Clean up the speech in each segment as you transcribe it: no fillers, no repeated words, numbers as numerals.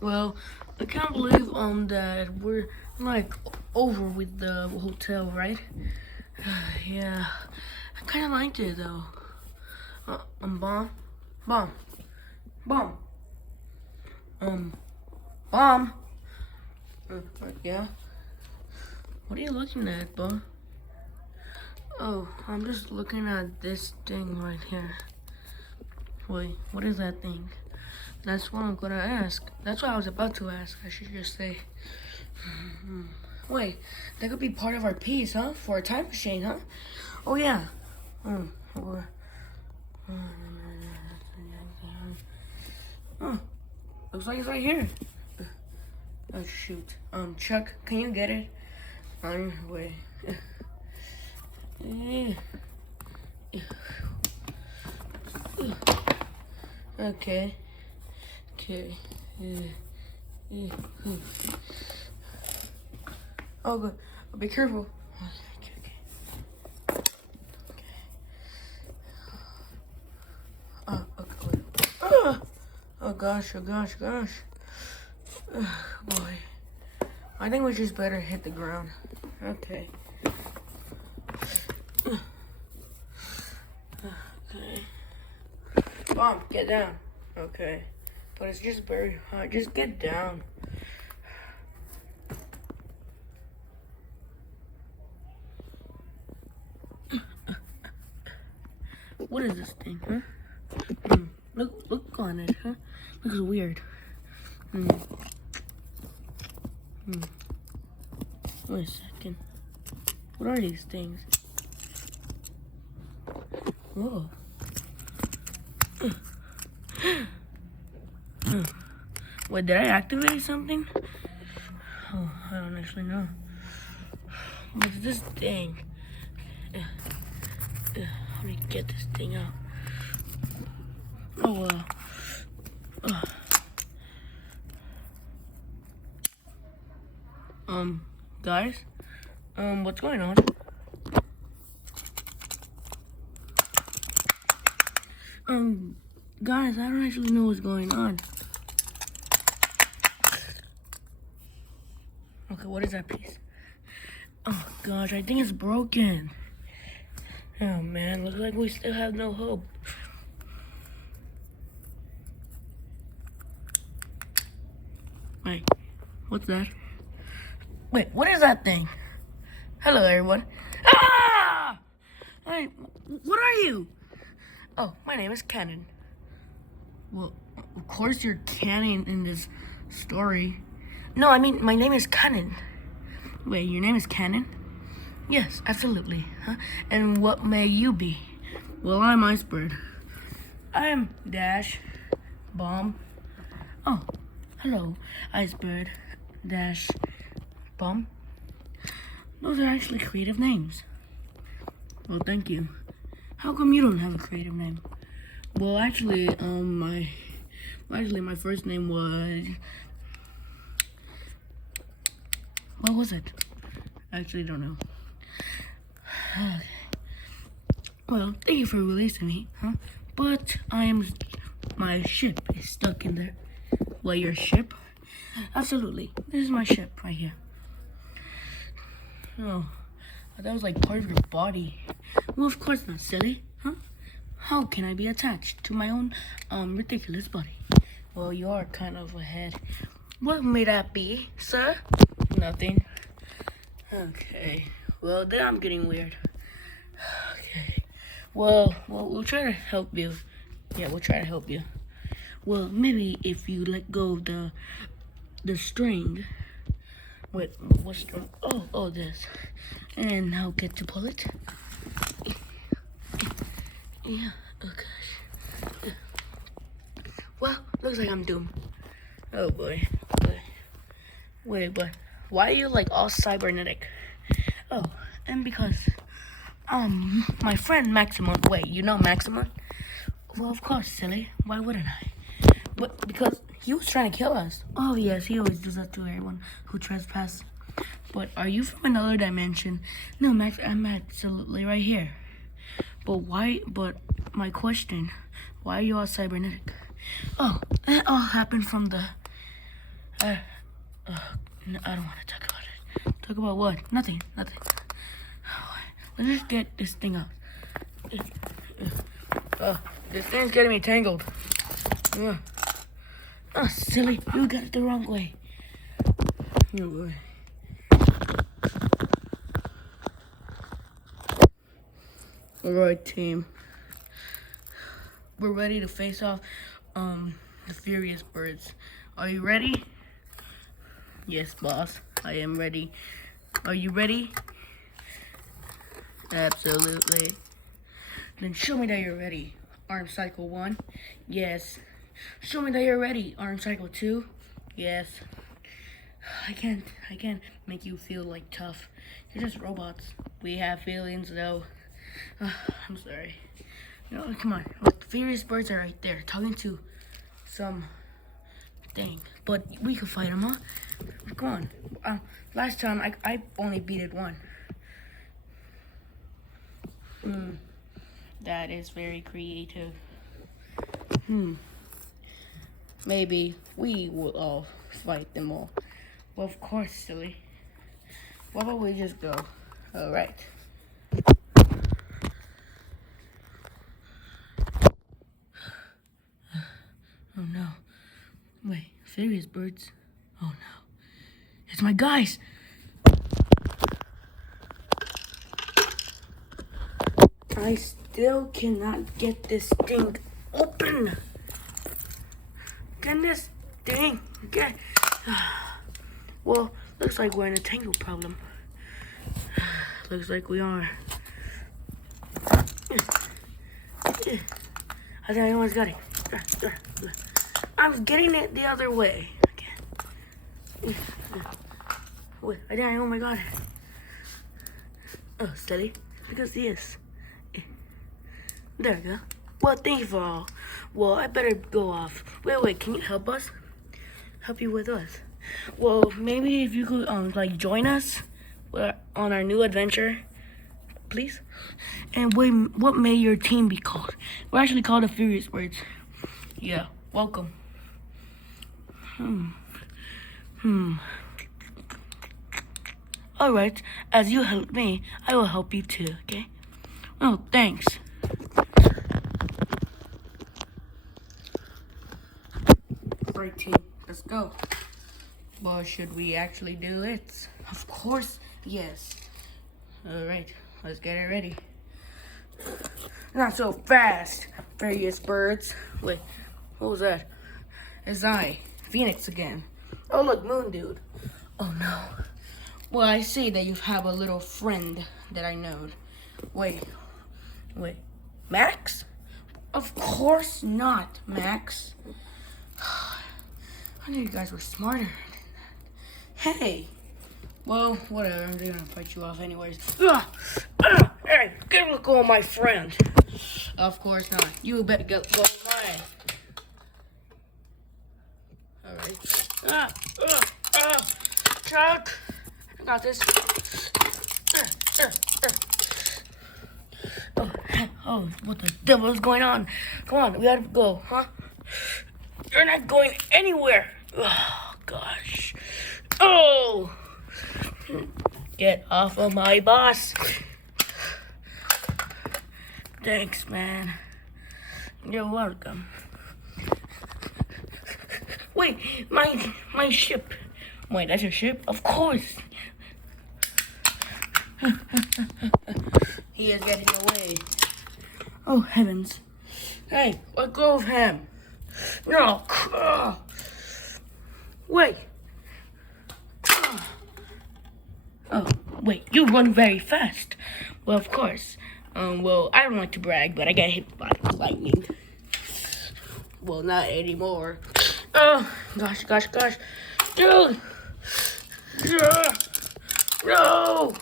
Well, I can't believe that we're like over with the hotel, right? Yeah, I kind of liked it though. Bomb, bomb, bomb, um, bomb. Yeah. What are you looking at, Bomb? Oh, I'm just looking at this thing right here. Wait, what is that thing? That's what I'm gonna ask. That's what I was about to ask. I should just say. Wait, that could be part of our piece, huh? For a time machine, huh? Oh yeah. Or, looks like it's right here. Oh shoot. Chuck, can you get it? Wait. Okay. Okay. Oh, good. Be careful. Okay. Wait. Oh gosh, oh gosh, gosh. Boy. I think we just better hit the ground. Okay. Okay. Bomb, get down. Okay. But it's just very hard. Just get down. What is this thing, huh? Look on it, huh? Looks weird. Wait a second. What are these things? Whoa. Wait, did I activate something? Oh, I don't actually know. What's this thing? How do you get this thing out? Oh, guys? What's going on? Guys, I don't actually know what's going on. Okay, what is that piece? Oh gosh, I think it's broken. Oh man, looks like we still have no hope. Wait, what's that? Wait, what is that thing? Hello, everyone. Ah! Hey, what are you? Oh, my name is Cannon. Well, of course you're Cannon in this story. No, I mean, my name is Cannon. Wait, your name is Cannon? Yes, absolutely. Huh? And what may you be? Well, I'm Icebird. I'm Dash Bomb. Oh, hello, Icebird Dash Bomb. Those are actually creative names. Well, thank you. How come you don't have a creative name? Well, actually, my first name was. What was it? I actually don't know. Okay. Well, thank you for releasing me, huh? But my ship is stuck in there. Well, your ship? Absolutely. This is my ship right here. Oh, that was like part of your body. Well, of course not, silly, huh? How can I be attached to my own ridiculous body? Well, you are kind of a head. What may that be, sir? Nothing. Okay. Well, then I'm getting weird. Okay. Well, we'll try to help you. Yeah, we'll try to help you. Well, maybe if you let go of the string. Wait, what string? Oh, this. And I'll get to pull it. Yeah. Oh gosh. Well, looks like I'm doomed. Oh boy. Wait, but why are you like all cybernetic? Oh, and because my friend Maximum. Wait, you know Maximum? Well, of course, silly. Why wouldn't I? But because he was trying to kill us. Oh yes, he always does that to everyone who trespass. But are you from another dimension? No, Max, I'm absolutely right here. But why? But my question: why are you all cybernetic? Oh, that all happened from the No, I don't want to talk about it. Talk about what? Nothing. Let's just get this thing out. This thing's getting me tangled. Oh, silly. You got it the wrong way. Oh, boy. Alright, team. We're ready to face off the Furious Birds. Are you ready? Yes, boss. I am ready. Are you ready? Absolutely. Then show me that you're ready. Arm Cycle 1. Yes. Show me that you're ready. Arm Cycle 2. Yes. I can't make you feel like tough. You're just robots. We have feelings though. I'm sorry. No, come on. Look, the Furious Birds are right there talking to some thing. But we can fight them, huh? Come on. Last time I only beat it one. That is very creative. Maybe we will all fight them all. Well, of course, silly. Why don't we just go? Alright. Oh no. Wait, Furious Birds? Oh no. It's my guys! I still cannot get this thing open. Can this thing get... Well, looks like we're in a tangle problem. Looks like we are. I think anyone's got it. I'm getting it the other way. Wait, I think I know I got it. Oh, steady. Because yes. There we go. Well, thank you for all. Well, I better go off. Wait, can you help us? Help you with us? Well, maybe if you could, like, join us on our new adventure, please. And wait, what may your team be called? We're actually called the Furious Birds. Yeah, welcome. Alright, as you helped me, I will help you too, okay? Oh, thanks. Alright, team, let's go. Well, should we actually do it? Of course, yes. Alright, let's get it ready. Not so fast, Furious Birds. Wait, what was that? It's I, Phoenix again. Oh, look, Moon Dude. Oh, no. Well, I see that you have a little friend that I know. Wait. Max? Of course not, Max. I knew you guys were smarter than that. Hey. Well, whatever. I'm gonna fight you off anyways. Hey, get a look on my friend. Of course not. You better go mine. Alright. Chuck. I got this. Oh, what the devil is going on? Come on, we gotta go, huh? You're not going anywhere. Oh, gosh. Oh! Get off of my boss. Thanks, man. You're welcome. Wait, my ship. Wait, that's your ship? Of course. He is getting away. Oh, heavens. Hey, let go of him. No. Wait. Oh, wait, you run very fast. Well, of course. Well, I don't like to brag, but I got hit by lightning. Well, not anymore. Oh, gosh. Dude. No.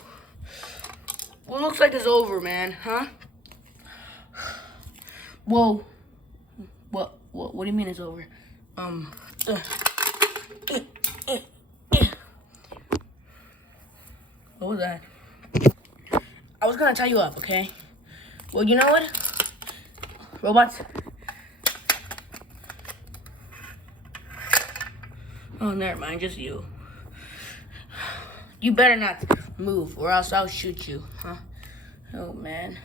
Well, looks like it's over, man, huh? Whoa. What do you mean it's over? What was that? I was gonna tie you up, okay? Well, you know what? Robots. Oh, never mind, just you. You better not move, or else I'll shoot you, huh? Oh, man.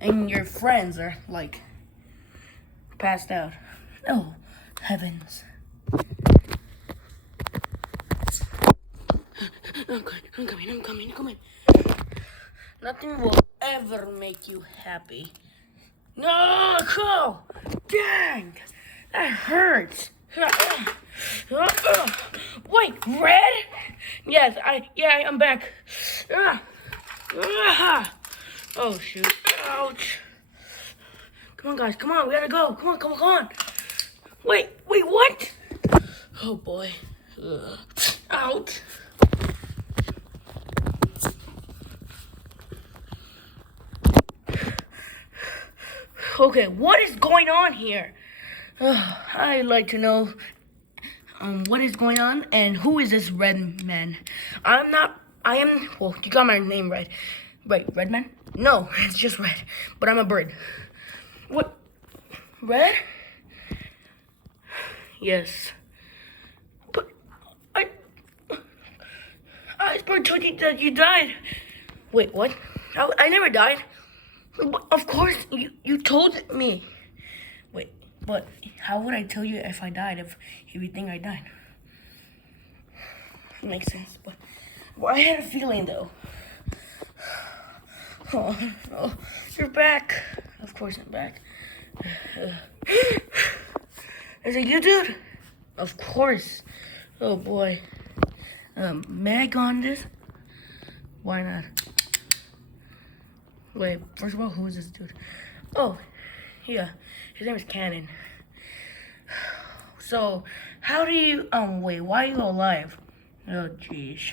And your friends are, like, passed out. Oh, heavens. I'm coming. Nothing will ever make you happy. No, cool. Dang, that hurts. Wait, Red? Yes, I'm back. Oh shoot! Ouch! Come on, guys, come on, we gotta go. Come on. Wait, what? Oh boy. Ouch! Okay, what is going on here? I'd like to know what is going on and who is this red man? Well, you got my name right. Right, red man? No, it's just red, but I'm a bird. What? Red? Yes. But I told you that you died. Wait, what? I never died. But of course, you told me. Wait, but how would I tell you if I died, if you think I died? Makes sense, but well, I had a feeling though. Oh, you're back. Of course I'm back. Is it you, dude? Of course. Oh boy. May I go on this? Why not? Wait, first of all, who is this dude? Oh, yeah, his name is Cannon. So, how do you, wait, why are you alive? Oh, jeez.